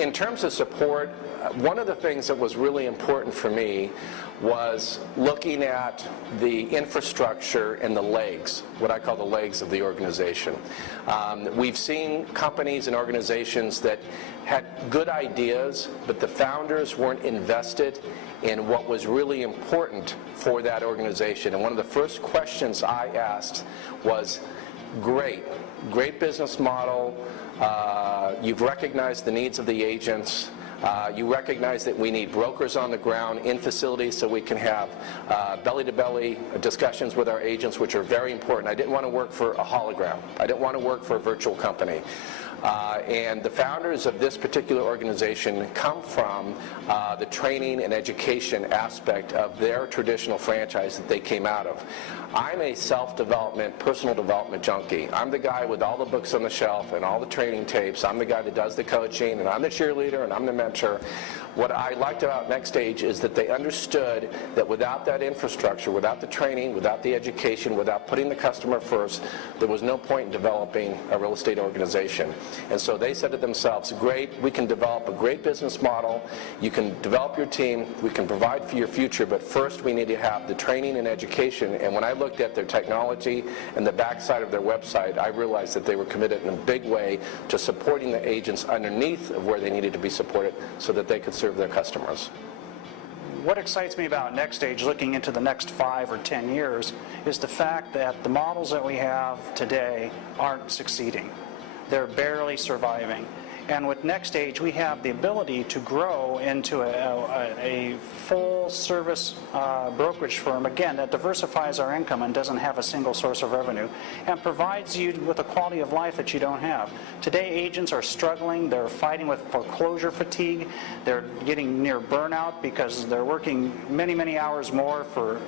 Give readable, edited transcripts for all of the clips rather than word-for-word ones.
In terms of support, one of the things that was really important for me was looking at the infrastructure and the legs, what I call the legs of the organization. We've seen companies and organizations that had good ideas, but the founders weren't invested in what was really important for that organization. And one of the first questions I asked was, great business model, you've recognized the needs of the agents, you recognize that we need brokers on the ground in facilities so we can have belly-to-belly discussions with our agents, which are very important. I didn't want to work for a hologram. I didn't want to work for a virtual company. And the founders of this particular organization come from the training and education aspect of their traditional franchise that they came out of. I'm a self-development, personal development junkie. I'm the guy with all the books on the shelf and all the training tapes. I'm the guy that does the coaching, and I'm the cheerleader, and I'm the mentor. What I liked about Nextage is that they understood that without that infrastructure, without the training, without the education, without putting the customer first, there was no point in developing a real estate organization. And so they said to themselves, great, we can develop a great business model, you can develop your team, we can provide for your future, but first we need to have the training and education. And when I looked at their technology and the backside of their website, I realized that they were committed in a big way to supporting the agents underneath of where they needed to be supported so that they could serve their customers. What excites me about Nextage looking into the next 5 or 10 years is the fact that the models that we have today aren't succeeding. They're barely surviving. And with Nextage, we have the ability to grow into a full-service brokerage firm, again, that diversifies our income and doesn't have a single source of revenue, and provides you with a quality of life that you don't have. Today, agents are struggling. They're fighting with foreclosure fatigue. They're getting near burnout because they're working many, many hours more for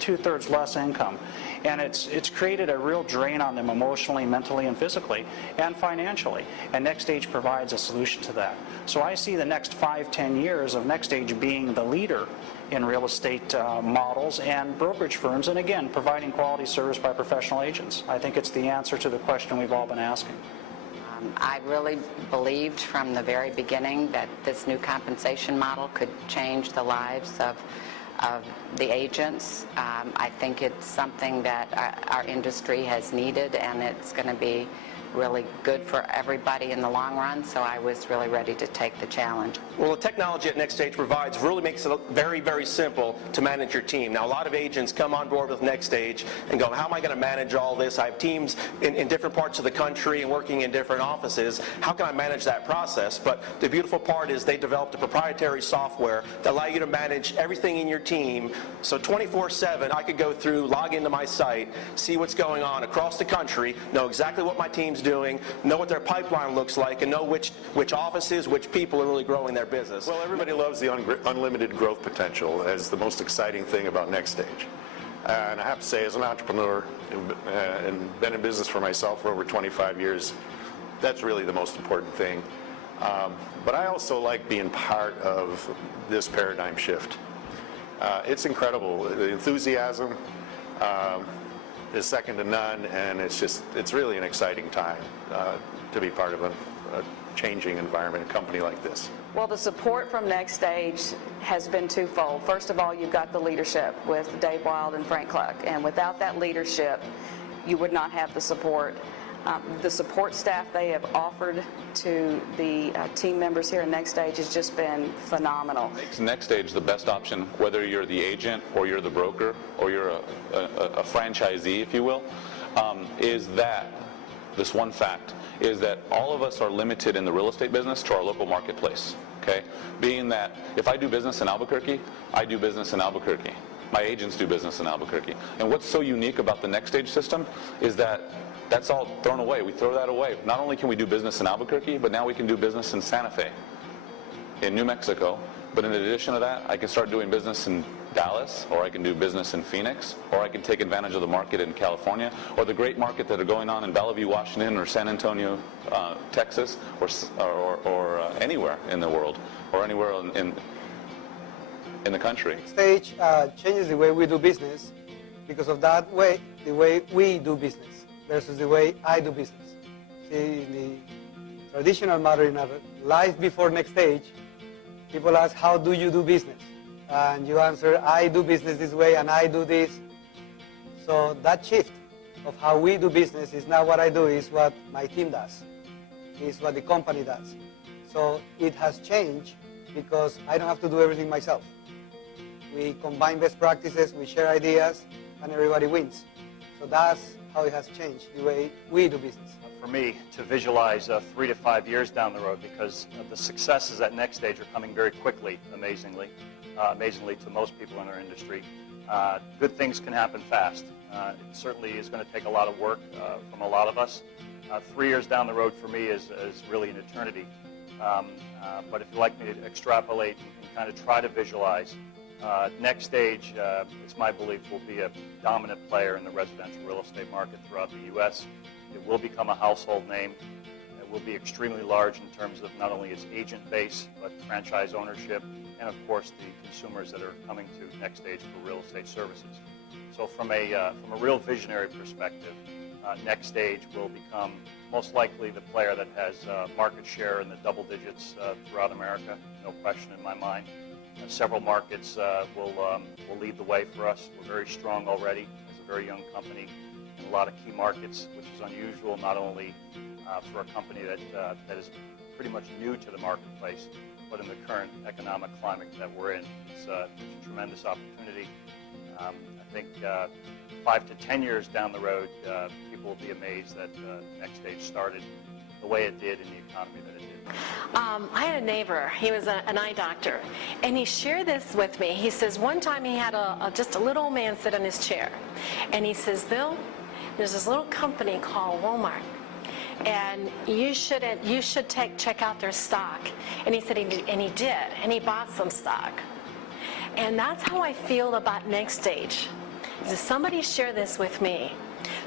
2/3 less income. And it's created a real drain on them emotionally, mentally, and physically, and financially. And Nextage provides a solution to that. So I see the next 5-10 years of Nextage being the leader in real estate models and brokerage firms, and again, providing quality service by professional agents. I think it's the answer to the question we've all been asking. I really believed from the very beginning that this new compensation model could change the lives of the agents. I think it's something that our industry has needed, and it's going to be really good for everybody in the long run, so I was really ready to take the challenge. Well, the technology that Nextage provides really makes it very, very simple to manage your team. Now, a lot of agents come on board with Nextage and go, how am I going to manage all this? I have teams in different parts of the country and working in different offices. How can I manage that process? But the beautiful part is they developed a proprietary software that allow you to manage everything in your team. So 24/7, I could go through, log into my site, see what's going on across the country, know exactly what my team's doing, know what their pipeline looks like, and know which offices, which people are really growing their business. Well, everybody loves the unlimited growth potential as the most exciting thing about Nextage. And I have to say, as an entrepreneur and been in business for myself for over 25 years, that's really the most important thing. But I also like being part of this paradigm shift. It's incredible. The enthusiasm is second to none, and it's really an exciting time to be part of a changing environment, a company like this. Well, the support from Nextage has been twofold. First of all, you've got the leadership with Dave Wild and Frank Cluck, and without that leadership, you would not have the support. The support staff they have offered to the team members here at Nextage has just been phenomenal. Makes Nextage the best option, whether you're the agent or you're the broker or you're a franchisee, if you will, is that this one fact is that all of us are limited in the real estate business to our local marketplace. Okay, being that if I do business in Albuquerque, I do business in Albuquerque. My agents do business in Albuquerque. And what's so unique about the Nextage system is that that's all thrown away. We throw that away. Not only can we do business in Albuquerque, but now we can do business in Santa Fe, in New Mexico. But in addition to that, I can start doing business in Dallas, or I can do business in Phoenix, or I can take advantage of the market in California, or the great market that are going on in Bellevue, Washington, or San Antonio, Texas, or anywhere in the world, or anywhere in the country. Nextage changes the way we do business because of that way, the way we do business versus the way I do business. See, in the traditional model in our life before Nextage, people ask, how do you do business? And you answer, I do business this way and I do this. So that shift of how we do business is not what I do, is what my team does, is what the company does. So it has changed because I don't have to do everything myself. We combine best practices, we share ideas, and everybody wins. So that's how it has changed, the way we do business. For me, to visualize 3 to 5 years down the road, because the successes at Nextage are coming very quickly, amazingly to most people in our industry. Good things can happen fast. It certainly is going to take a lot of work from a lot of us. 3 years down the road for me is really an eternity. But if you'd like me to extrapolate and kind of try to visualize, Nextage, it's my belief, will be a dominant player in the residential real estate market throughout the U.S. It will become a household name. It will be extremely large in terms of not only its agent base, but franchise ownership, and of course the consumers that are coming to Nextage for real estate services. So from a real visionary perspective, Nextage will become most likely the player that has market share in the double digits throughout America, no question in my mind. Several markets will lead the way for us. We're very strong already as a very young company in a lot of key markets, which is unusual not only for a company that is pretty much new to the marketplace, but in the current economic climate that we're in. It's a tremendous opportunity. I think 5 to 10 years down the road, people will be amazed that Nextage started the way it did in the economy that it did. I had a neighbor, he was an eye doctor, and he shared this with me. He says one time he had just a little old man sit in his chair, and he says, Bill, there's this little company called Walmart, and you should check out their stock. And he said he did, and he bought some stock. And that's how I feel about Nextage. Is somebody shared this with me.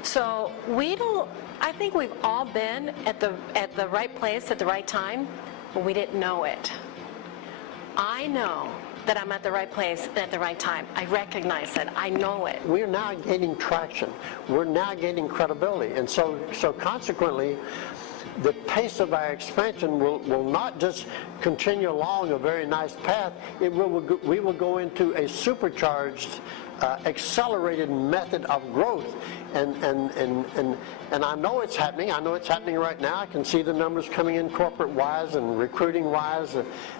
So I think we've all been at the right place at the right time, but we didn't know it. I know that I'm at the right place at the right time. I recognize it. I know it. We're now gaining traction. We're now gaining credibility. And so consequently, the pace of our expansion will not just continue along a very nice path. We will go into a supercharged, accelerated method of growth, and I know it's happening. I know it's happening right now. I can see the numbers coming in corporate-wise and recruiting-wise,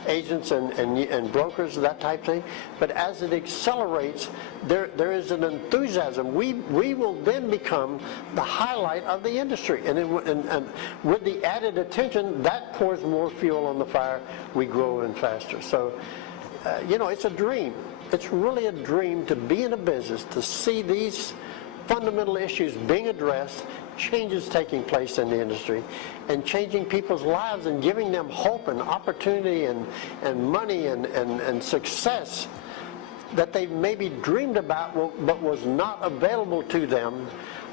agents and brokers, that type of thing. But as it accelerates, there is an enthusiasm. We will then become the highlight of the industry, and with the added attention, that pours more fuel on the fire. We grow even faster. So, it's a dream. It's really a dream to be in a business, to see these fundamental issues being addressed, changes taking place in the industry, and changing people's lives and giving them hope and opportunity and money and success that they maybe dreamed about but was not available to them,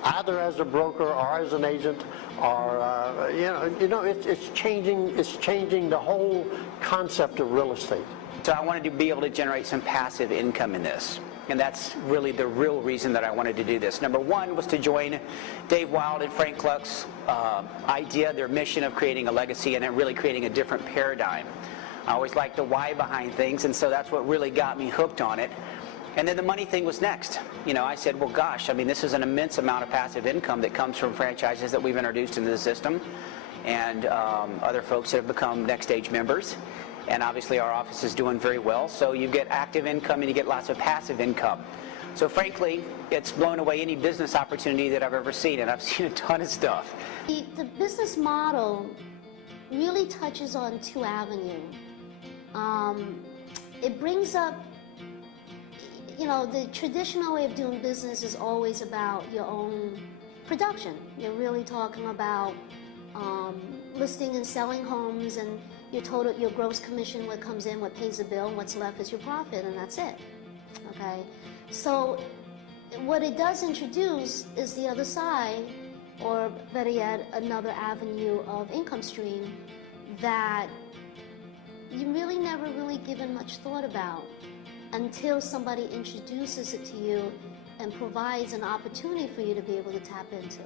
either as a broker or as an agent, or it's changing the whole concept of real estate. So I wanted to be able to generate some passive income in this. And that's really the real reason that I wanted to do this. Number one was to join Dave Wild and Frank Cluck's idea, their mission of creating a legacy and then really creating a different paradigm. I always liked the why behind things, and so that's what really got me hooked on it. And then the money thing was next. I said, well, gosh, this is an immense amount of passive income that comes from franchises that we've introduced into the system and other folks that have become Nextage members. And obviously our office is doing very well, so you get active income and you get lots of passive income. So frankly, it's blown away any business opportunity that I've ever seen, and I've seen a ton of stuff. The business model really touches on two avenues. It brings up, the traditional way of doing business is always about your own production. You're really talking about listing and selling homes, and your gross commission, what comes in, what pays the bill, and what's left is your profit, and that's it. Okay? So what it does introduce is the other side, or better yet, another avenue of income stream that you really never really given much thought about until somebody introduces it to you and provides an opportunity for you to be able to tap into.